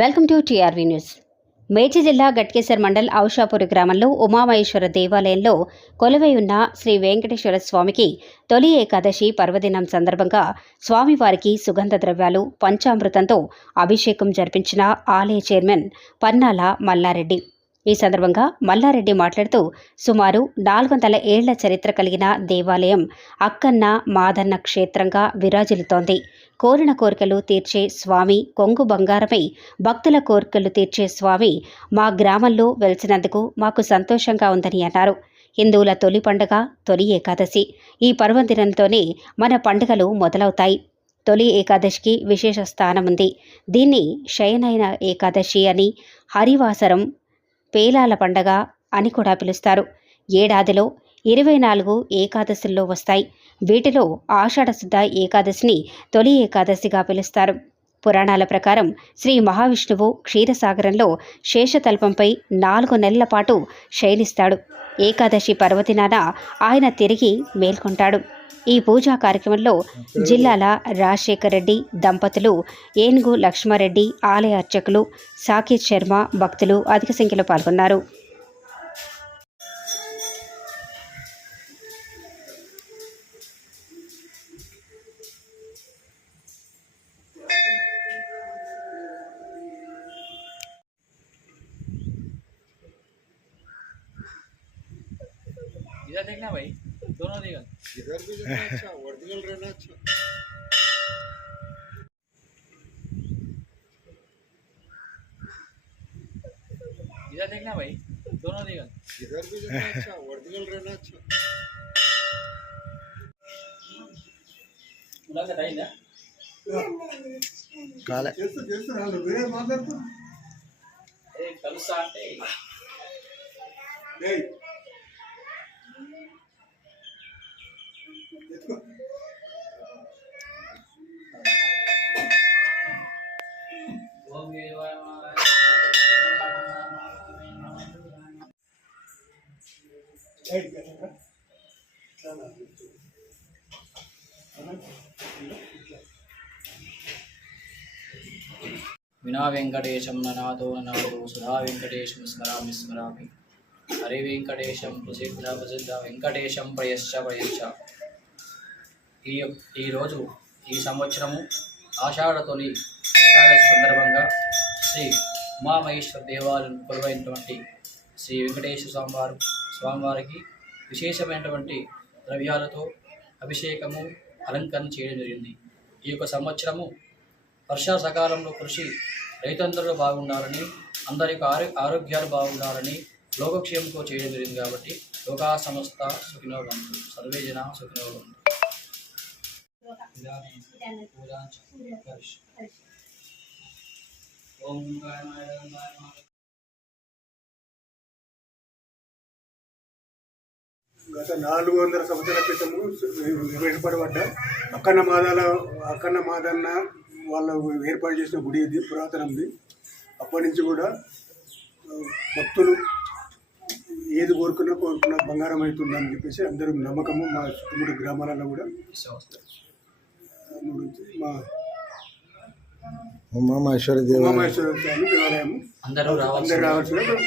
Welcome to TRV news. Medchal జిల్లా గట్కేసర్ మండల్ ఔషాపూర్ గ్రామంలో ఉమామహేశ్వర దేవాలయంలో కొలువై ఉన్న శ్రీ వెంకటేశ్వర స్వామికి తొలి ఏకాదశి పర్వదినం సందర్భంగా స్వామివారికి సుగంధ ద్రవ్యాలు పంచామృతంతో అభిషేకం జరిపించిన ఆలయ చైర్మన్ పన్నాల మల్లారెడ్డి. ఈ సందర్భంగా మల్లారెడ్డి మాట్లాడుతూ సుమారు 400 ఏళ్ల చరిత్ర కలిగిన దేవాలయం అక్కన్న మాదన్న క్షేత్రంగా విరాజిల్లుతోంది. కోరిన కోరికలు తీర్చే స్వామి కొంగు బంగారమై భక్తుల కోరికలు తీర్చే స్వామి మా గ్రామంలో వెలిసినందుకు మాకు సంతోషంగా ఉందని అన్నారు. హిందువుల తొలి పండుగ తొలి ఏకాదశి. ఈ పర్వదినంతోనే మన పండుగలు మొదలవుతాయి. తొలి ఏకాదశికి విశేష స్థానం ఉంది. దీన్ని శయనైన ఏకాదశి అని, హరివాసరం, పేలాల పండగ అని కూడా పిలుస్తారు. ఏడాదిలో 24 ఏకాదశుల్లో వస్తాయి. వీటిలో ఆషాఢశుద్ధ ఏకాదశిని తొలి ఏకాదశిగా పిలుస్తారు. పురాణాల ప్రకారం శ్రీ మహావిష్ణువు క్షీరసాగరంలో శేషతల్పంపై 4 నెలల పాటు శయనిస్తాడు. ఏకాదశి పర్వదినాన ఆయన తిరిగి మేల్కొంటాడు. ఈ పూజా కార్యక్రమంలో జిల్లాల రాజశేఖర్ రెడ్డి దంపతులు, ఏనుగు లక్ష్మారెడ్డి, ఆలయ అర్చకులు, సాకేత్ శర్మ, భక్తులు అధిక సంఖ్యలో పాల్గొన్నారు. इधर देखना भाई, दोनों देखना। इधर भी देखना अच्छा, ओरिजिनल रहना अच्छा। इधर देखना भाई, दोनों देखना। इधर भी देखना अच्छा, ओरिजिनल रहना अच्छा। उधर से टाइम ना? काले। जैसे हाल मेरे मादर तो। एक कल साटे। नहीं। विना वेंकटेशम ननादो ननादो सुधा वेंकटेशम स्मरामि स्मरामि हरे वेंकटेशम प्रसिद्ध प्रसिद्ध वेंकटेशम प्रयश्च प्रयश्च। ఈ రోజు ఈ సంవత్సరము ఆషాఢ తొలి ఏకాదశి సందర్భంగా శ్రీ ఉమామహేశ్వర దేవాలయం కొలువైనటువంటి శ్రీ వెంకటేశ్వర స్వామివారికి విశేషమైనటువంటి ద్రవ్యాలతో అభిషేకము అలంకరణ చేయడం జరిగింది. ఈ యొక్క సంవత్సరము వర్ష సకాలంలో కృషి రైతులందరూ బాగుండాలని, అందరి ఆరోగ్యాలు బాగుండాలని, లోకక్షేమంతో చేయడం జరిగింది. కాబట్టి లోకా సమస్త సుఖినో భవంతు, సర్వే జనా సుఖినో భవంతు. గత 400 సంవత్సరాల క్రితము ఏర్పడబడ్డ అక్కన్న మాదన్న వాళ్ళు ఏర్పాటు చేసిన గుడి ఇది, పురాతనంది. అప్పటి నుంచి కూడా భక్తులు ఏది కోరుకున్నా బంగారం అవుతుందని చెప్పేసి అందరూ నమ్మకము. మా చుట్టుముట్టు గ్రామాలలో కూడా మా ఉమామహేశ్వర దేవాలయం అందరూ రావాల్సిందిగా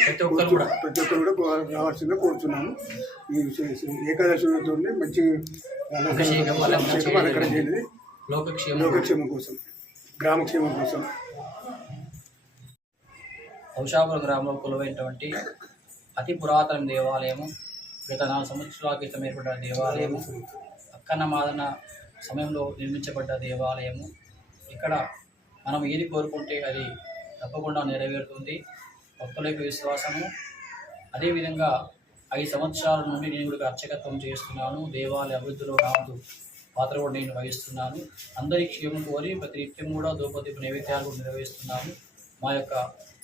ప్రతి ఒక్కరు కూడా రావాల్సిందిగా కోరుతున్నాము. ఈ ఏకాదశితో మంచి అలంకరణ చేయండి, లోకక్షేమం కోసం, గ్రామక్షేమం కోసం. ఔషాపురం గ్రామంలో కొలువైనటువంటి అతి పురాతన దేవాలయము, గత 4 సంవత్సరాల క్రితం ఏర్పడిన దేవాలయము, అక్కన్న మాదన సమయంలో నిర్మించబడ్డ దేవాలయము. ఇక్కడ మనం ఏది కోరుకుంటే అది తప్పకుండా నెరవేరుతుంది. భక్తుల యొక్క విశ్వాసము. అదేవిధంగా 5 సంవత్సరాల నుండి నేను కూడా అర్చకత్వం చేస్తున్నాను. దేవాలయ అభివృద్ధిలో నాదు పాత్ర కూడా నేను వహిస్తున్నాను. అందరి క్షేమం కోరి ప్రతి నిత్యం కూడా దూపదీప నైవేద్యాలు నిర్వహిస్తున్నాను. మా యొక్క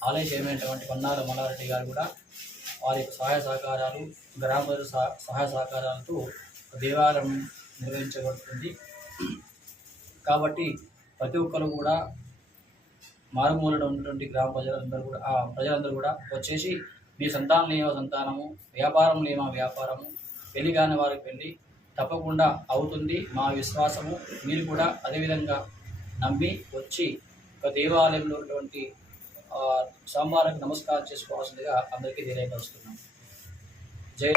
ఆలయ చైర్మన్ పన్నాల మల్లారెడ్డి గారు కూడా వారి యొక్క సహాయ సహకారాలు, గ్రామ సహాయ సహకారాలతో దేవాలయం నిర్వహించబడుతుంది. కాబట్టి ప్రతి ఒక్కరు కూడా మారుమూలలో ఉన్నటువంటి గ్రామ ప్రజలందరూ కూడా వచ్చేసి మీ సంతానం లేవా సంతానము, వ్యాపారం లేవా వ్యాపారము, పెళ్లి కాని వారికి పెళ్ళి తప్పకుండా అవుతుంది మా విశ్వాసము. మీరు కూడా అదేవిధంగా నమ్మి వచ్చి ఒక దేవాలయంలో ఉన్నటువంటి స్వామివారికి నమస్కారం చేసుకోవాల్సిందిగా అందరికీ తెలియపరుస్తున్నాం. జై